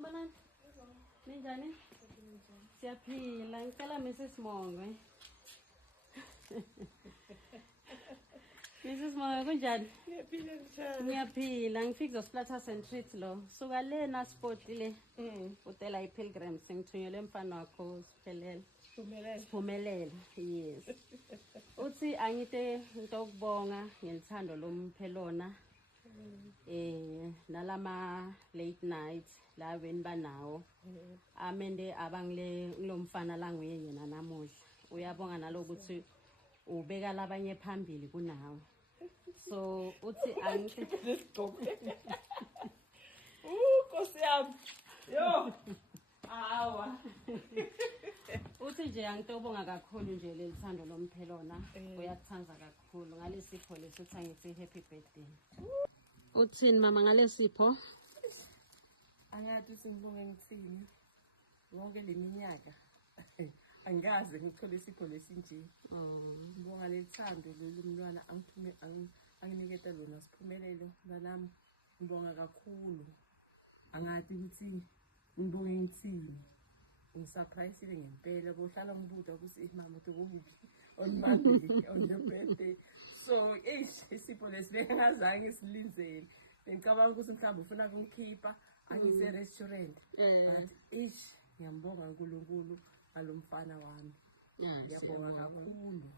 Banana, ninjani? Siyaphila, ngicela Mrs. Mongwe. Mrs. Mongwe kunjani? Ngiyaphila njani? Ngiyaphila, ngifike Splatters and Treats lo. Suka le na sport le. Utela iPilgrims ngithunyelwe mfana wakho siphelele. Siphumelele, yes. Uthi angite into okubonga ngelithando lomphelona. Nalama late night la weni banawo amende abangile ngilomfana la nguye yena namuhla uyabonga nalokuthi ubeka labanye phambili kunawe so uthi angithi Nkosi yami yo awa uthi nje angitobonga kakhulu nje lelithando lomphelona uyakuthanda kakhulu ngalesipho lesuthi angithi happy birthday. Uthini mama ngalesipho? Angathi singibonge ngithini wonke leminyaka angaze ngithole isipho lesinje. Ngibonga lelithando lomntwana anginiketa lona siphumelelo nalami ngibonga kakhulu. Angathi ukuthi ngibonge ngithini ngisurprise ngempela bohlala ngibuza ukuthi mama ukuphi on Monday on the birthday so isipho lesibeke ngazange silinzele ngicabanga ukuthi mhlawumbe ufuna ukungikhipha angise restaurant but ngiyambonga uNkulunkulu ngalomfana wami ngiyabonga kakhulu.